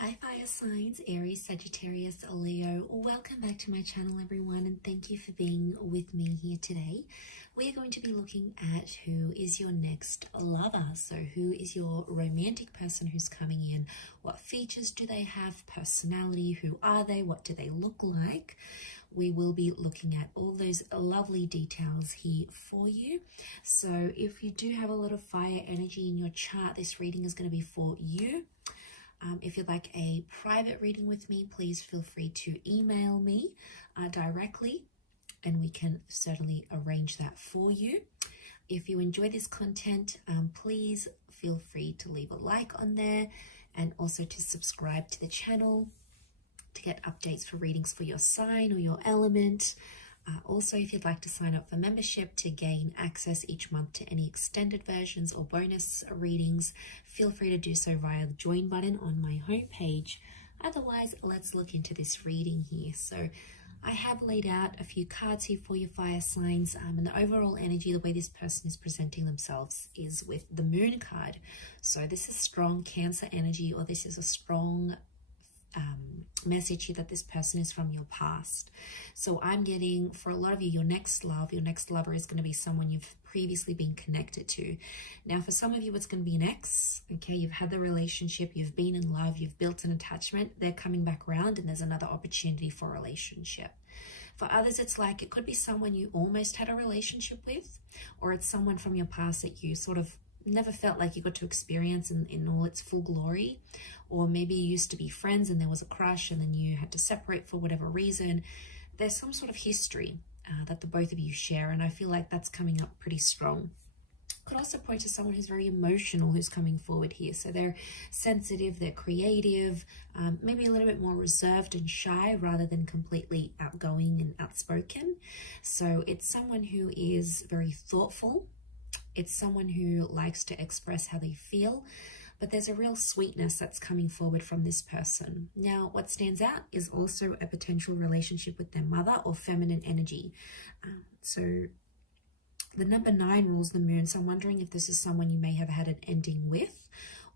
Hi fire signs, Aries, Sagittarius, Leo. Welcome back to my channel everyone, and thank you for being with me here today. We are going to be looking at who is your next lover. So who is your romantic person who's coming in? What features do they have? Personality, who are they? What do they look like? We will be looking at all those lovely details here for you. So if you do have a lot of fire energy in your chart, this reading is going to be for you. If you'd like a private reading with me, please feel free to email me directly, and we can certainly arrange that for you. If you enjoy this content, please feel free to leave a like on there and also to subscribe to the channel to get updates for readings for your sign or your element. Also, if you'd like to sign up for membership to gain access each month to any extended versions or bonus readings, feel free to do so via the join button on my homepage. Otherwise, let's look into this reading here. So I have laid out a few cards here for your fire signs, and the overall energy, the way this person is presenting themselves is with the moon card. So this is strong Cancer energy, or this is a strong message here that this person is from your past. So I'm getting, for a lot of you, your next lover is going to be someone you've previously been connected to. Now for some of you, it's going to be an ex. Okay, you've had the relationship, you've been in love, you've built an attachment, they're coming back around and there's another opportunity for a relationship. For others, it's like it could be someone you almost had a relationship with, or it's someone from your past that you sort of never felt like you got to experience in all its full glory. Or maybe you used to be friends and there was a crush and then you had to separate for whatever reason. There's some sort of history that the both of you share, and I feel like that's coming up pretty strong. Could also point to someone who's very emotional who's coming forward here. So they're sensitive, they're creative, maybe a little bit more reserved and shy rather than completely outgoing and outspoken. So it's someone who is very thoughtful. It's someone who likes to express how they feel, but there's a real sweetness that's coming forward from this person. Now, what stands out is also a potential relationship with their mother or feminine energy. So the number 9 rules the moon. So I'm wondering if this is someone you may have had an ending with,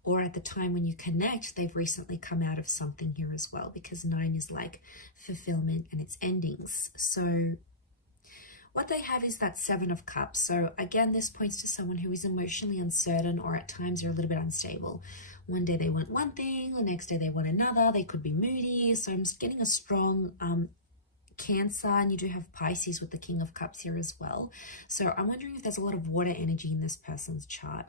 or at the time when you connect, they've recently come out of something here as well, because 9 is like fulfillment and its endings. So what they have is that 7 of Cups. So again, this points to someone who is emotionally uncertain, or at times they're a little bit unstable. One day they want one thing, the next day they want another. They could be moody. So I'm just getting a strong Cancer, and you do have Pisces with the King of Cups here as well. So I'm wondering if there's a lot of water energy in this person's chart.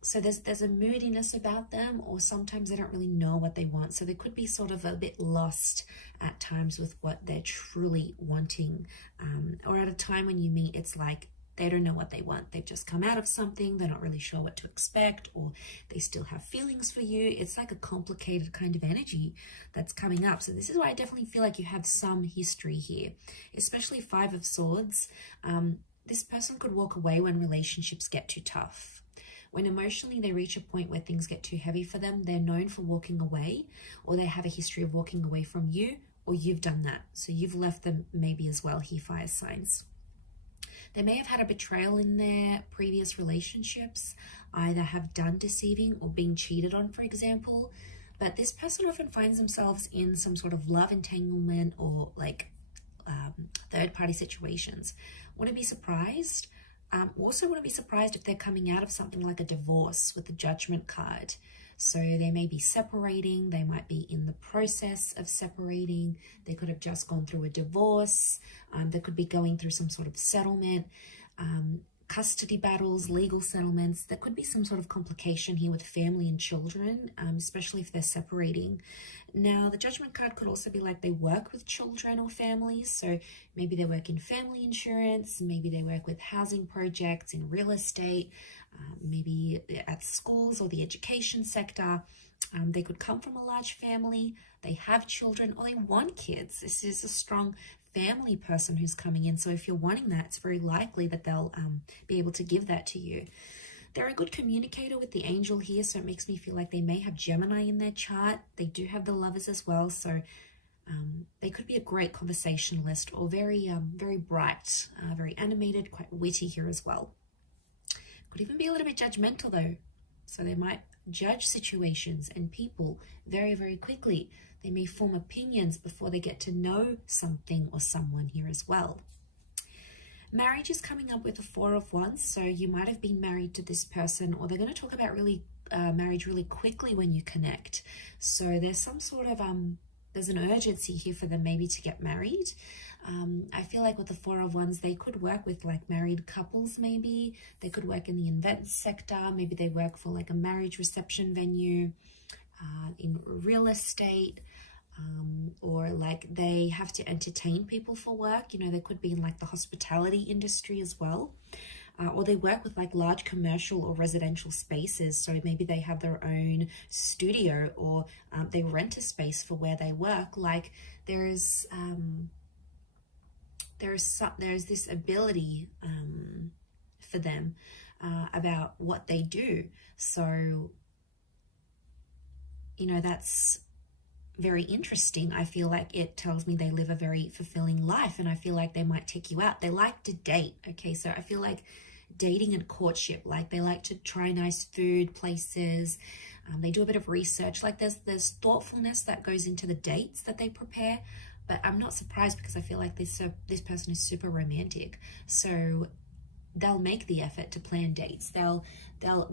So there's a moodiness about them, or sometimes they don't really know what they want. So they could be sort of a bit lost at times with what they're truly wanting. Or at a time when you meet, it's like they don't know what they want. They've just come out of something. They're not really sure what to expect, or they still have feelings for you. It's like a complicated kind of energy that's coming up. So this is why I definitely feel like you have some history here, especially 5 of Swords. This person could walk away when relationships get too tough. When emotionally they reach a point where things get too heavy for them, they're known for walking away, or they have a history of walking away from you, or you've done that. So you've left them maybe as well here, fire signs. They may have had a betrayal in their previous relationships, either have done deceiving or being cheated on, for example. But this person often finds themselves in some sort of love entanglement or like third-party situations. Wouldn't be surprised. Also wouldn't be surprised if they're coming out of something like a divorce with the Judgment card. So they may be separating, they might be in the process of separating, they could have just gone through a divorce, they could be going through some sort of settlement, custody battles, legal settlements. There could be some sort of complication here with family and children, especially if they're separating. Now, the Judgment card could also be like they work with children or families. So maybe they work in family insurance, maybe they work with housing projects, in real estate, maybe at schools or the education sector. They could come from a large family, they have children, or they want kids. This is a strong family person who's coming in. So if you're wanting that, it's very likely that they'll be able to give that to you. They're a good communicator with the angel here, so it makes me feel like they may have Gemini in their chart. They do have the Lovers as well, so they could be a great conversationalist, or very bright, very animated, quite witty here as well. Could even be a little bit judgmental though. So they might judge situations and people very, very quickly. They may form opinions before they get to know something or someone here as well. Marriage is coming up with the Four of Wands, so you might have been married to this person, or they're going to talk about marriage really quickly when you connect. So there's some sort of there's an urgency here for them maybe to get married. I feel like with the Four of Wands, they could work with like married couples maybe. They could work in the events sector. Maybe they work for like a marriage reception venue, in real estate, or like they have to entertain people for work. You know, they could be in like the hospitality industry as well. Or they work with like large commercial or residential spaces. So maybe they have their own studio, or they rent a space for where they work. Like there's this ability for them about what they do. So, you know, that's very interesting. I feel like it tells me they live a very fulfilling life, and I feel like they might take you out. They like to date. Okay, so I feel like dating and courtship, like they like to try nice food places. They do a bit of research. Like there's thoughtfulness that goes into the dates that they prepare. But I'm not surprised, because I feel like this person is super romantic. So they'll make the effort to plan dates. They'll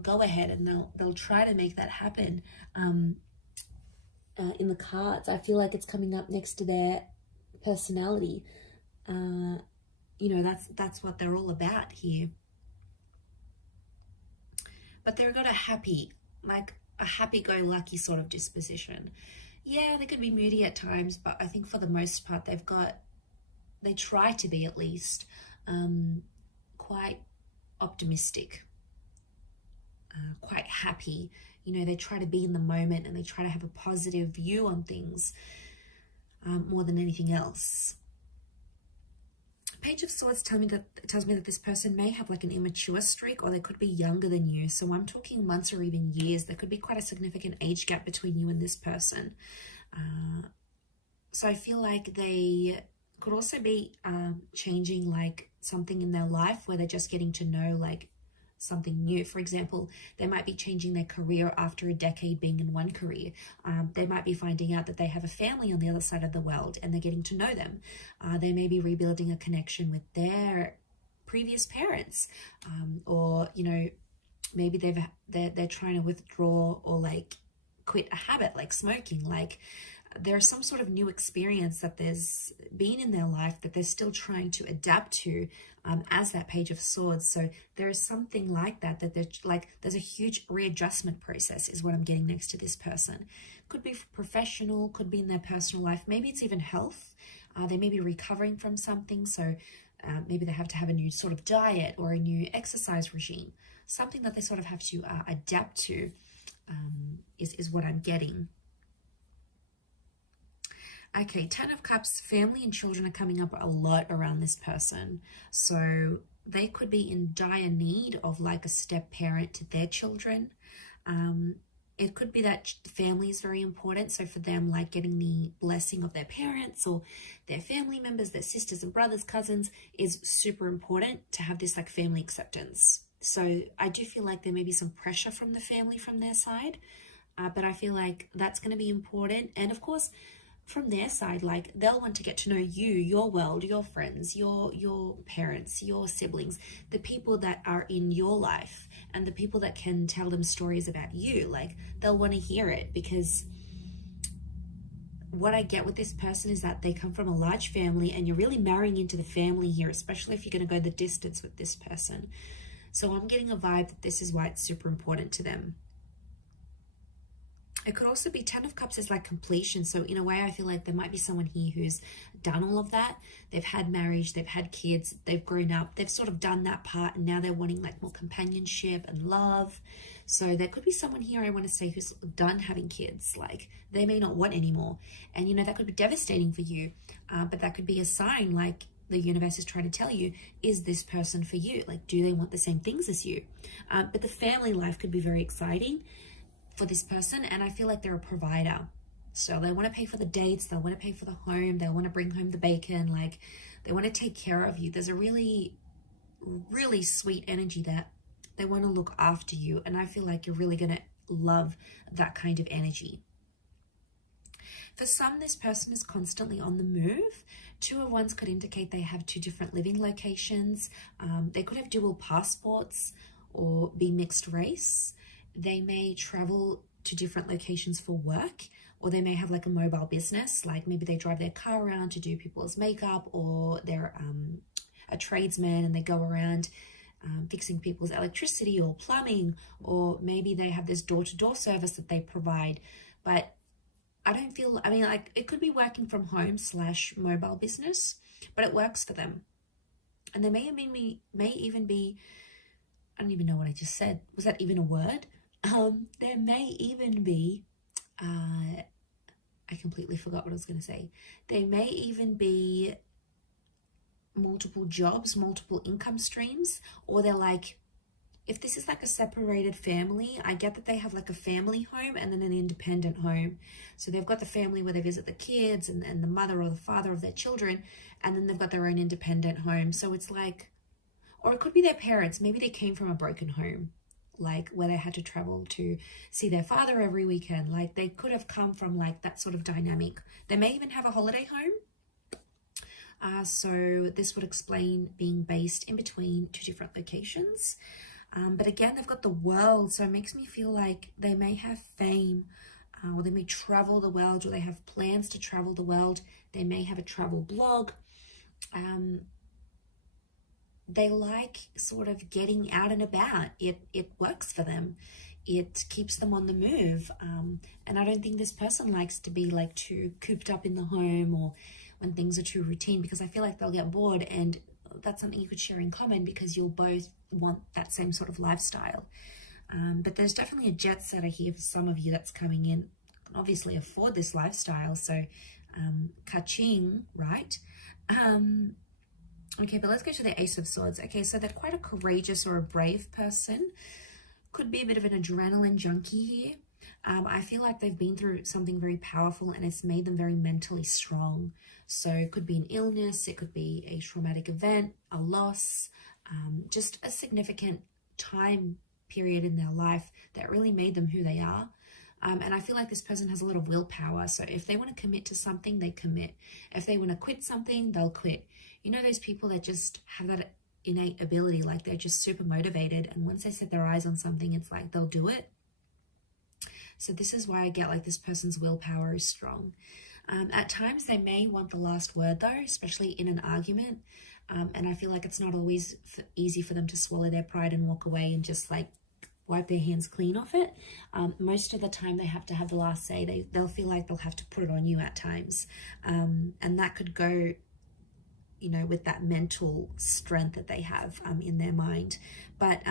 go ahead and they'll try to make that happen. In the cards, I feel like it's coming up next to their personality. You know, that's what they're all about here. But they've got a happy-go-lucky sort of disposition. Yeah, they can be moody at times, but I think for the most part, they try to be at least quite optimistic, quite happy. You know, they try to be in the moment, and they try to have a positive view on things more than anything else. Page of Swords tells me that this person may have like an immature streak, or they could be younger than you. So I'm talking months or even years. There could be quite a significant age gap between you and this person. So I feel like they could also be changing like something in their life, where they're just getting to know like something new. For example, they might be changing their career after a decade being in one career. They might be finding out that they have a family on the other side of the world, and they're getting to know them. They may be rebuilding a connection with their previous parents, or you know, maybe they're trying to withdraw or like quit a habit like smoking. Like there's some sort of new experience that there's been in their life that they're still trying to adapt to, as that Page of Swords. So there is something like that there's a huge readjustment process is what I'm getting next to this person. Could be professional, could be in their personal life. Maybe it's even health. They may be recovering from something. So maybe they have to have a new sort of diet or a new exercise regime. Something that they sort of have to adapt to is what I'm getting. Okay, Ten of Cups, family and children are coming up a lot around this person. So they could be in dire need of like a step parent to their children. It could be that family is very important. So for them, like getting the blessing of their parents or their family members, their sisters and brothers, cousins, is super important to have this like family acceptance. So I do feel like there may be some pressure from the family from their side, but I feel like that's going to be important. And of course, from their side, like they'll want to get to know you, your world, your friends, your parents, your siblings, the people that are in your life, and the people that can tell them stories about you. Like they'll want to hear it, because what I get with this person is that they come from a large family, and you're really marrying into the family here, especially if you're going to go the distance with this person. So I'm getting a vibe that this is why it's super important to them. It could also be Ten of Cups is like completion. So in a way, I feel like there might be someone here who's done all of that. They've had marriage, they've had kids, they've grown up, they've sort of done that part, and now they're wanting like more companionship and love. So there could be someone here, I want to say, who's done having kids. Like they may not want anymore. And you know, that could be devastating for you, but that could be a sign, like the universe is trying to tell you, is this person for you? Like, do they want the same things as you? But the family life could be very exciting for this person, and I feel like they're a provider. So they want to pay for the dates, they want to pay for the home, they want to bring home the bacon, like they want to take care of you. There's a really, really sweet energy that they want to look after you, and I feel like you're really going to love that kind of energy. For some, this person is constantly on the move. 2 of Wands could indicate they have 2 different living locations. They could have dual passports or be mixed race. They may travel to different locations for work, or they may have like a mobile business, like maybe they drive their car around to do people's makeup, or they're a tradesman and they go around fixing people's electricity or plumbing, or maybe they have this door-to-door service that they provide. But I don't feel, I mean, like it could be working from home / mobile business, but it works for them. And there may even be, I don't even know what I just said. Was that even a word? There may even be, I completely forgot what I was going to say. There may even be multiple jobs, multiple income streams, or they're like, if this is like a separated family, I get that they have like a family home and then an independent home. So they've got the family where they visit the kids and the mother or the father of their children, and then they've got their own independent home. So it's like, or it could be their parents. Maybe they came from a broken home, like where they had to travel to see their father every weekend. Like they could have come from like that sort of dynamic. They may even have a holiday home. So this would explain being based in between 2 different locations. But again, they've got the world, so it makes me feel like they may have fame, or they may travel the world, or they have plans to travel the world. They may have a travel blog. They like sort of getting out and about. It works for them. It keeps them on the move. And I don't think this person likes to be like too cooped up in the home, or when things are too routine, because I feel like they'll get bored, and that's something you could share in common because you'll both want that same sort of lifestyle. But there's definitely a jet setter here for some of you that's coming in. Can obviously afford this lifestyle, so ka-ching, right? Okay, but let's go to the Ace of Swords. Okay, so they're quite a courageous or a brave person. Could be a bit of an adrenaline junkie here. I feel like they've been through something very powerful and it's made them very mentally strong. So it could be an illness, it could be a traumatic event, a loss, just a significant time period in their life that really made them who they are. And I feel like this person has a lot of willpower. So if they want to commit to something, they commit. If they want to quit something, they'll quit. You know, those people that just have that innate ability, like they're just super motivated. And once they set their eyes on something, it's like they'll do it. So this is why I get like this person's willpower is strong. At times they may want the last word though, especially in an argument. And I feel like it's not always easy for them to swallow their pride and walk away and just like wipe their hands clean off it. Most of the time they have to have the last say. They'll feel like they'll have to put it on you at times. And that could go, you know, with that mental strength that they have in their mind. But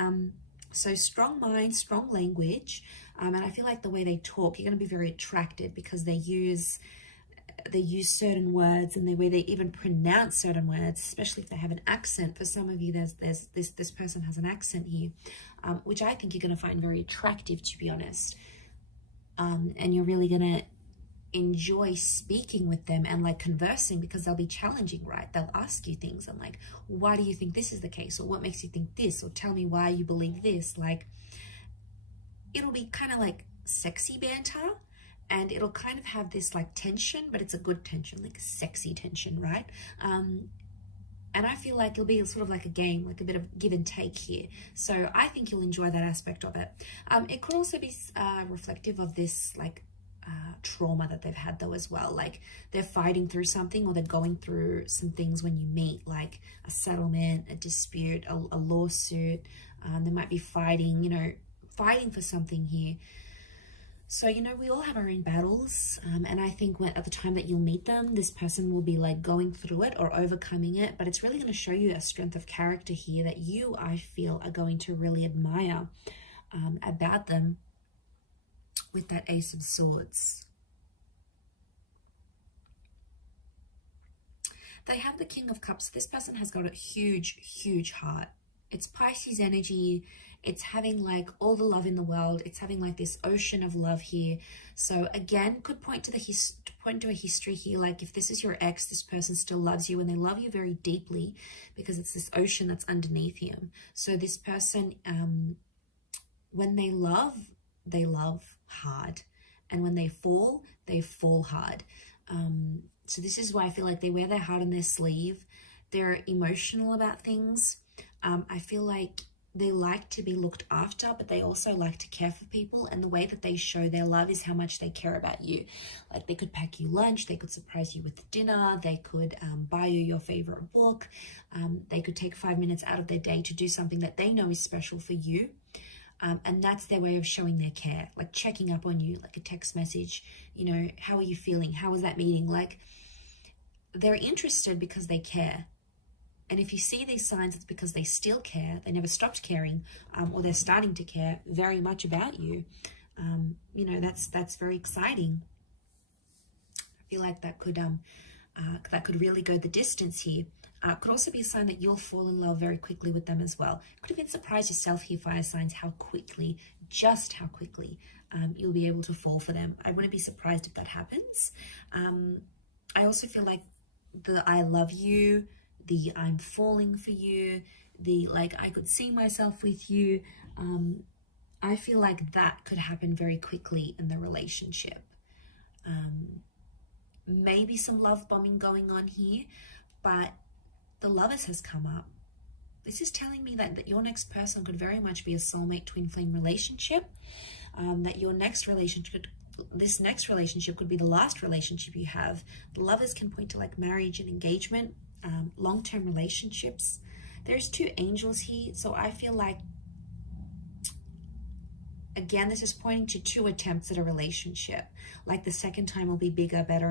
so strong mind, strong language. And I feel like the way they talk, you're going to be very attracted because they use certain words, and the way they even pronounce certain words, especially if they have an accent. For some of you, this person has an accent here, which I think you're going to find very attractive, to be honest. And you're really going to enjoy speaking with them and like conversing, because they'll be challenging, right? They'll ask you things and like, why do you think this is the case? Or what makes you think this? Or tell me why you believe this. Like, it'll be kind of like sexy banter. And it'll kind of have this like tension, but it's a good tension, like a sexy tension, right? And I feel like it'll be sort of like a game, like a bit of give and take here. So I think you'll enjoy that aspect of it. It could also be reflective of this like trauma that they've had though as well. Like they're fighting through something, or they're going through some things when you meet, like a settlement, a dispute, a lawsuit. They might be fighting, you know, fighting for something here. So, you know, we all have our own battles, and I think at the time that you'll meet them, this person will be like going through it or overcoming it, but it's really going to show you a strength of character here that you, I feel, are going to really admire about them with that Ace of Swords. They have the King of Cups. This person has got a huge, huge heart. It's Pisces energy. It's having like all the love in the world. It's having like this ocean of love here. So again, could point to a history here. Like if this is your ex, this person still loves you, and they love you very deeply because it's this ocean that's underneath him. So this person, when they love, they love hard. And when they fall hard. So this is why I feel like they wear their heart on their sleeve. They're emotional about things. I feel like they like to be looked after, but they also like to care for people. And the way that they show their love is how much they care about you. Like they could pack you lunch, they could surprise you with dinner, they could buy you your favorite book. They could take 5 minutes out of their day to do something that they know is special for you. And that's their way of showing their care, like checking up on you, like a text message, you know, how are you feeling? How was that meeting? Like they're interested because they care. And if you see these signs, it's because they still care. They never stopped caring, or they're starting to care very much about you. You know, that's very exciting. I feel like that could really go the distance here. Could also be a sign that you'll fall in love very quickly with them as well. Could even surprise yourself here, fire signs, just how quickly you'll be able to fall for them. I wouldn't be surprised if that happens. I also feel like the I love you, the I'm falling for you, the like I could see myself with you. I feel like that could happen very quickly in the relationship. Maybe some love bombing going on here, but the Lovers has come up. This is telling me that your next person could very much be a soulmate twin flame relationship, that your next relationship, this next relationship could be the last relationship you have. The Lovers can point to like marriage and engagement, long-term relationships. There's 2 angels here, so I feel like, again, this is pointing to 2 attempts at a relationship. Like the second time will be bigger, better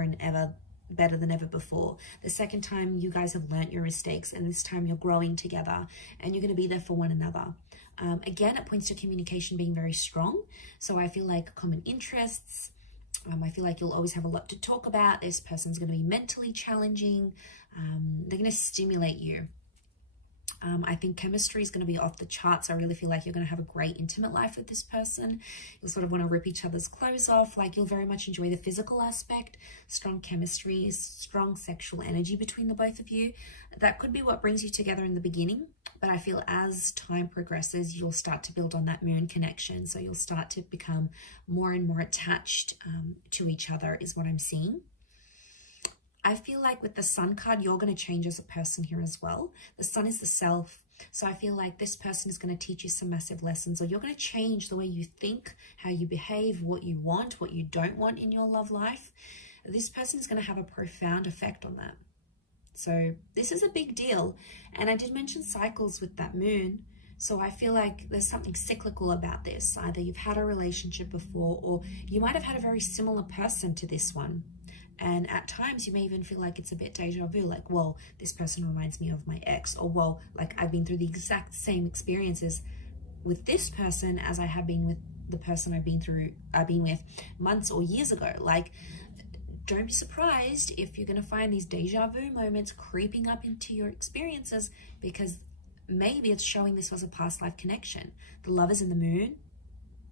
than ever before. The second time you guys have learnt your mistakes, and this time you're growing together and you're going to be there for one another. Again, it points to communication being very strong. So I feel like common interests. I feel like you'll always have a lot to talk about. This person's going to be mentally challenging. They're going to stimulate you. I think chemistry is going to be off the charts. I really feel like you're going to have a great intimate life with this person. You'll sort of want to rip each other's clothes off. Like you'll very much enjoy the physical aspect, strong chemistry, strong sexual energy between the both of you. That could be what brings you together in the beginning. But I feel as time progresses, you'll start to build on that moon connection. So you'll start to become more and more attached to each other is what I'm seeing. I feel like with the Sun card, you're going to change as a person here as well. The Sun is the self. So I feel like this person is going to teach you some massive lessons, or you're going to change the way you think, how you behave, what you want, what you don't want in your love life. This person is going to have a profound effect on that. So this is a big deal. And I did mention cycles with that moon. So I feel like there's something cyclical about this. Either you've had a relationship before, or you might have had a very similar person to this one. And at times you may even feel like it's a bit deja vu, like, well, this person reminds me of my ex, or well, like I've been through the exact same experiences with this person as I have been with the person I've been with months or years ago. Like, don't be surprised if you're going to find these deja vu moments creeping up into your experiences, because maybe it's showing this was a past life connection. The Lovers in the moon,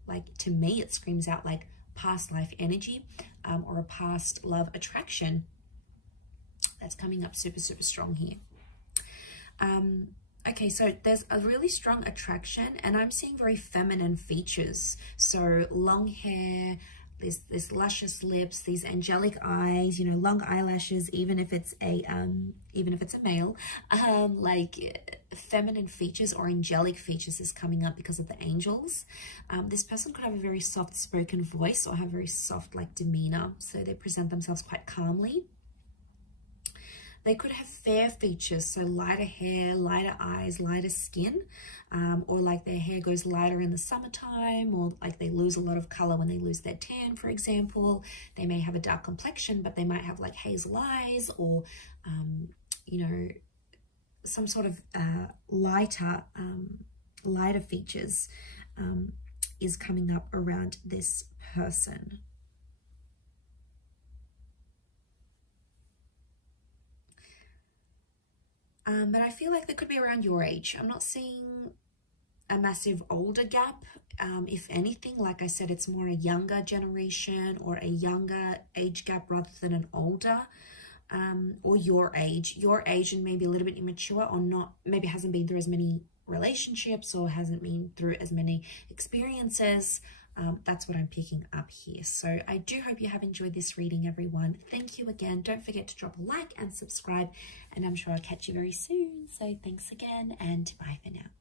like to me, it screams out like past life energy, or a past love attraction that's coming up super, super strong here. Okay, so there's a really strong attraction, and I'm seeing very feminine features. So long hair, this luscious lips, these angelic eyes, you know, long eyelashes, even if it's a male, like feminine features or angelic features is coming up because of the angels. This person could have a very soft spoken voice or have very soft like demeanor, so they present themselves quite calmly. They could have fair features, so lighter hair, lighter eyes, lighter skin, or like their hair goes lighter in the summertime, or like they lose a lot of color when they lose their tan, for example. They may have a dark complexion, but they might have like hazel eyes, or, you know, some sort of lighter features is coming up around this person. But I feel like they could be around your age. I'm not seeing a massive older gap. If anything, like I said, it's more a younger generation or a younger age gap rather than an older, or your age and maybe a little bit immature, or not, maybe hasn't been through as many relationships or hasn't been through as many experiences. That's what I'm picking up here. So I do hope you have enjoyed this reading, everyone. Thank you again. Don't forget to drop a like and subscribe, and I'm sure I'll catch you very soon. So thanks again, and bye for now.